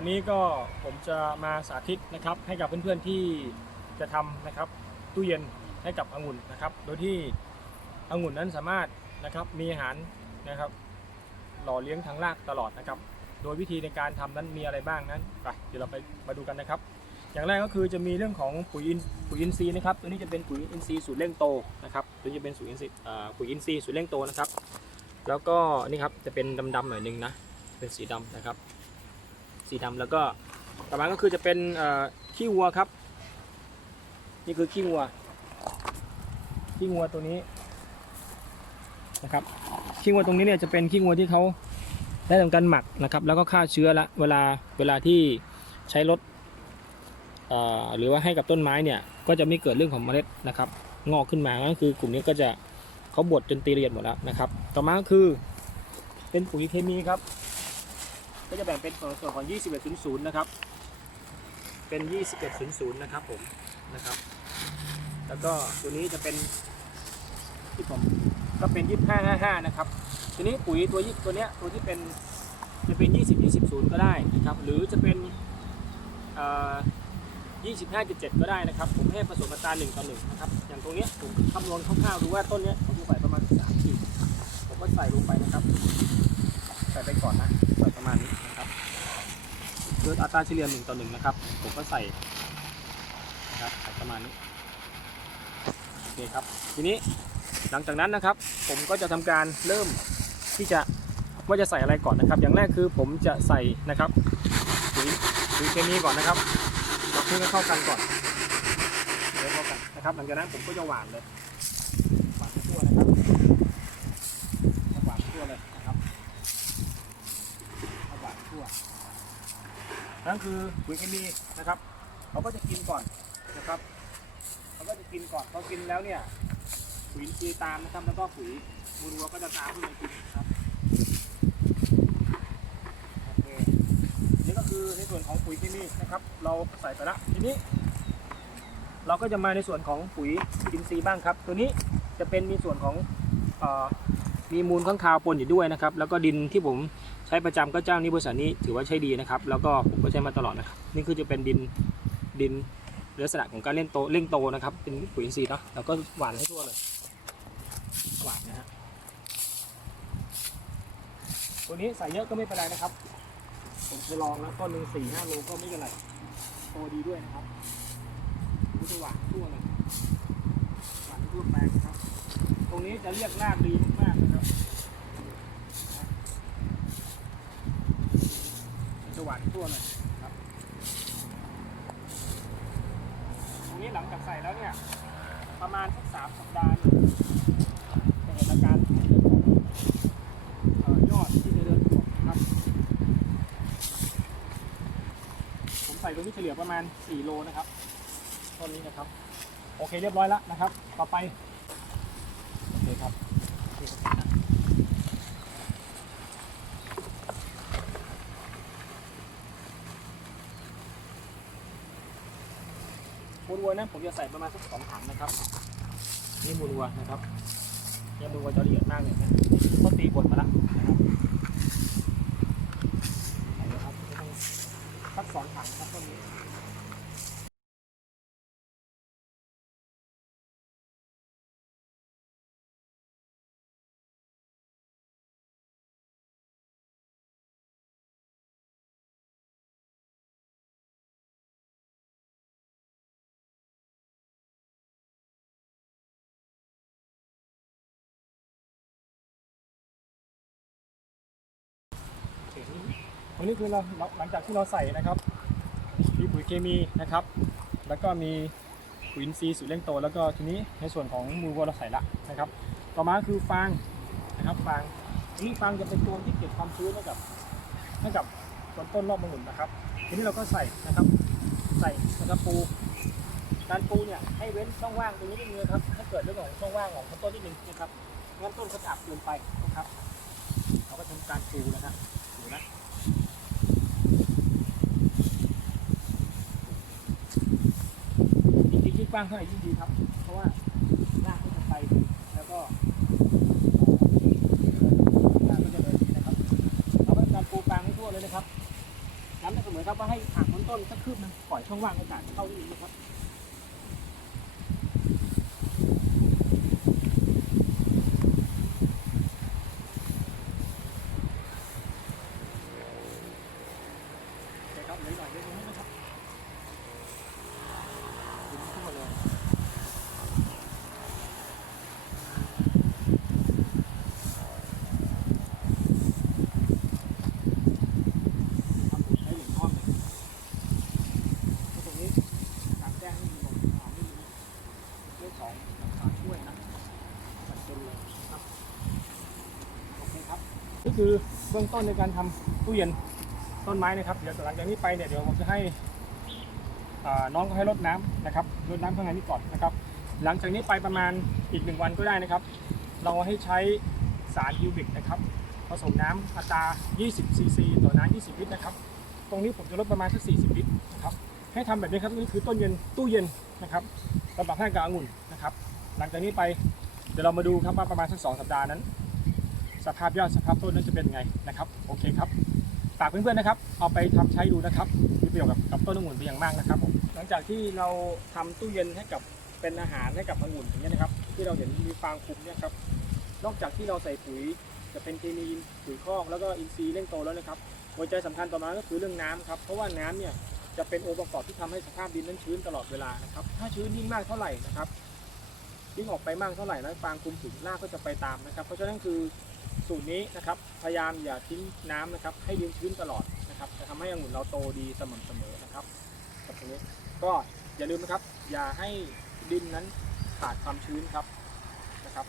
วันนี้ก็ผมจะมาสาธิตนะครับให้กับเพื่อนๆที่จะทำนะครับตู้เย็นให้กับองุ่นนะครับ โดยที่องุ่นนั้นสามารถนะครับมีอาหารนะครับหล่อเลี้ยงทางรากตลอดนะครับ โดยวิธีในการทำนั้นมีอะไรบ้างนั้นไปเดี๋ยวเราไปมาดูกันนะครับ อย่างแรกก็คือจะมีเรื่องของปุ๋ยอินปุ๋ยอินทรีย์นะครับ ตัวนี้จะเป็นปุ๋ยอินทรีย์สูตรเร่งโตนะครับ ตัวนี้จะเป็นสูตรอินทรีย์ปุ๋ยอินทรีย์สูตรเร่งโตนะครับ แล้วก็นี่ครับจะเป็นดำๆหน่อยหนึงนะ เป็นสีดำนะครับ สีดำแล้วก็ต่อมาก็คือจะเป็นขี้วัวครับ นี่คือขี้วัวขี้วัวตัวนี้นะครับขี้วัวตรงนี้เนี่ยจะเป็นขี้วัวที่เขาได้ทำการหมักนะครับ แล้วก็ฆ่าเชื้อละเวลาเวลาที่ใช้รถหรือว่าให้กับต้นไม้เนี่ยก็จะไม่เกิดเรื่องของเมล็ดนะครับ งอกขึ้นมาก็คือกลุ่มนี้ก็จะเขาบดจนตีละเอียดหมดแล้วนะครับ ต่อมาก็คือเป็นปุ๋ยเคมีครับ ก็จะแบ่งเป็นส่วนส่วนของ 2100 นะครับ เป็น 2100 นะครับผม นะครับ แล้วก็ตัวนี้จะเป็นที่ผมก็เป็น 2555 นะครับ ทีนี้ปุ๋ยตัวยี่ตัวเนี้ยตัวที่เป็นจะเป็น 20 20ก็ได้นะครับ หรือจะเป็นเอ่อ25 77ก็ได้นะครับ ผมให้ผสมอัตรา1ต่อ1นะครับ อย่างตรงเนี้ยผมคำนวณคร่าวๆดูว่าต้นเนี้ยผมจะใส่ประมาณ3ขีดผมก็ใส่ลงไปนะครับ ใส่ไปก่อนนะ ใส่ประมาณนี้ นะครับโดอัตราเฉลี่ยหนึ่งต่อหนึ่งนะครับ ผมก็ใส่นะครับใส่ประมาณนี้โอเคครับทีนี้หลังจากนั้นนะครับ ผมก็จะทำการเริ่มที่จะว่าจะใส่อะไรก่อนนะครับ อย่างแรกคือผมจะใส่นะครับปุ๋ยปุ๋ยเคมีก่อนนะครับเราเพื่อให้เข้ากันก่อนเดี๋ยวเข้ากันนะครับ หลังจากนั้นผมก็จะหวานเลยหว่านทั่วนะครับหว่านทั่วเลยนะครับ เอาหวานทั่ว นั่นคือปุ๋ยเคมีนะครับเขาก็จะกินก่อนนะครับเขาก็จะกินก่อนเขากินแล้วเนี่ยปุ๋ยอินทรีตามนะครับแล้วก็ปุ๋ยมูลวัวก็จะตามขึ้นมากินนะครับโอเคนี่ก็คือในส่วนของปุ๋ยเคมีนะครับ เราใส่ไปละทีนี้ เราก็จะมาในส่วนของปุ๋ยอินทรีย์บ้างครับ ตัวนี้จะเป็นมีส่วนของอ่อ มีมูลข้างคาวปนอยู่ด้วยนะครับ แล้วก็ดินที่ผมใช้ประจำก็เจ้านี้บริษัทนี้ถือว่าใช้ดีนะครับ แล้วก็ผมก็ใช้มาตลอดนะครับ นี่คือจะเป็นดินดินลักษณะของการเล่นโตเร่งโตนะครับ เป็นปุ๋ยอินทรีย์เนาะแล้วก็หว่านให้ทั่วเลยหว่านนะฮะตัวนี้ใส่เยอะก็ไม่เป็นไรนะครับ ผมเคยลองแล้วต้นหนึ่งสี่ห้าโลก็ไม่เป็นไรโตดีด้วยนะครับก็จะหว่านทั่วเลยหว่านทั่วแปลงนะครับ รงนี้จะเรียกรากดีมากๆนะครับจะหวานทั่วเลยครับ ตรงนี้หลังจากใส่แล้วเนี่ย ประมาณสักสามสัปดาห์เนี่ยจะเห็นอาการยอดที่จะเดินครับ ผมใส่ตรงนี้เฉลี่ยประมาณ 4 โลนะครับต้นนี้นะครับ โอเคเรียบร้อยแล้วนะครับ ต่อไป โอเคครับ มูลวัวนะผมจะใส่ประมาณสักสองถังนะครับ นี่มูลวัวนะครับเนี่ยมูลวัวจะละเอียดมากเลยนะต้นตีบดมาแล้วนะครับ ตรงนี้คือเราหลังจากที่เราใส่นะครับมีปุ๋ยเคมีนะครับ แล้วก็มีปุ๋ยอินทรีย์สูตรเร่งโต แล้วก็ทีนี้ในส่วนของมูลวัวเราใส่ละนะครับ ต่อมาคือฟางนะครับฟางอันนี้ฟางจะเป็นตัวที่เก็บความชื้นให้กับให้กับต้นต้นรอบมะหุนนะครับ ทีนี้เราก็ใส่นะครับ ใส่นะครับปูการปูเนี่ยให้เว้นช่องว่างตรงนี้นิดนึงครับให้เกิดเรื่องของช่องว่างของต้นนิดนึงนะครับงั้นต้นเขาจะอับเกินไปนะครับ เราก็ทำการปูนะครับปูนะ จริงๆยิ่งกว้างเท่าไหร่ยิ่งดีครับ เพราะว่ารากก็จะไปแล้วก็รากก็จะเดินดีนะครับเราก็ทำการปูฟางให้ทั่วเลยนะครับย้ำได้เสมอครับว่าให้ห่างต้นต้นสักคืบหนึงปล่อยช่องว่างอากาศเข้านิดนึงนะครับ โอเคครับเหลืออีกหน่อยเดี๋ยวตรงนี้นะครับดึงขึ้นมาเลยครับใช้เหรียญทองเลยตรงนี้กลางแจ้งไม่มีลมอ่าไม่มีเลขสองหลังคาช่วยนะจัดเต็มเลยครับโอเคครับนี่ คือเบื้องต้นในการทำตู้เย็นต้นไม้นะครับ เดี๋ยวหลังจากนี้ไปเนี่ยเดี๋ยวผมจะให้น้องก็ให้รดน้ำนะครับรดน้ำข้างในนี้ก่อนนะครับ หลังจากนี้ไปประมาณอีกหนึ่งวันก็ได้นะครับ เราให้ใช้สารยูบิกนะครับผสมน้ำอัตรา 20 ซีซีต่อน้ำ20 ลิตรนะครับ ตรงนี้ผมจะลดประมาณสัก 40 ลิตรนะครับ ให้ทำแบบนี้ครับนี่คือต้นเย็นตู้เย็นนะครับสำหรับให้กับองุ่นนะครับ หลังจากนี้ไปเดี๋ยวเรามาดูครับว่าประมาณสักสองสัปดาห์นั้น สภาพยอดสภาพต้นนั้นจะเป็นยังไงนะครับโอเคครับฝากเพื่อนๆนะครับ เอาไปทำใช้ดูนะครับ มีประโยชน์กับกับต้นองุ่นเป็นอย่างมากนะครับผมหลังจากที่เราทำตู้เย็นให้กับเป็นอาหารให้กับองุ่นอย่างนี้นะครับ ที่เราเห็นมีฟางคลุมเนี่ยครับนอกจากที่เราใส่ปุ๋ยจะเป็นเคมีปุ๋ยคอกแล้วก็อินทรีย์เร่งโตแล้วนะครับหัวใจสำคัญต่อมาก็คือเรื่องน้ำครับเพราะว่าน้ำเนี่ยจะเป็นองค์ประกอบที่ทำให้สภาพดินนั้นชื้นตลอดเวลานะครับ ถ้าชื้นยิ่งมากเท่าไหร่นะครับยิ่งออกไปมากเท่าไหร่นะฟางคลุมถึงรากก็จะไปตามนะครับ เพราะฉะนั้นคือ สูตรนี้นะครับพยายามอย่าทิ้งน้ำนะครับ ให้ดินชื้นตลอดนะครับจะทำให้องุ่นเราโตดีสม่ำเสมอนะครับกับตรงนี้ก็อย่าลืมนะครับ อย่าให้ดินนั้นขาดความชื้นครับนะครับ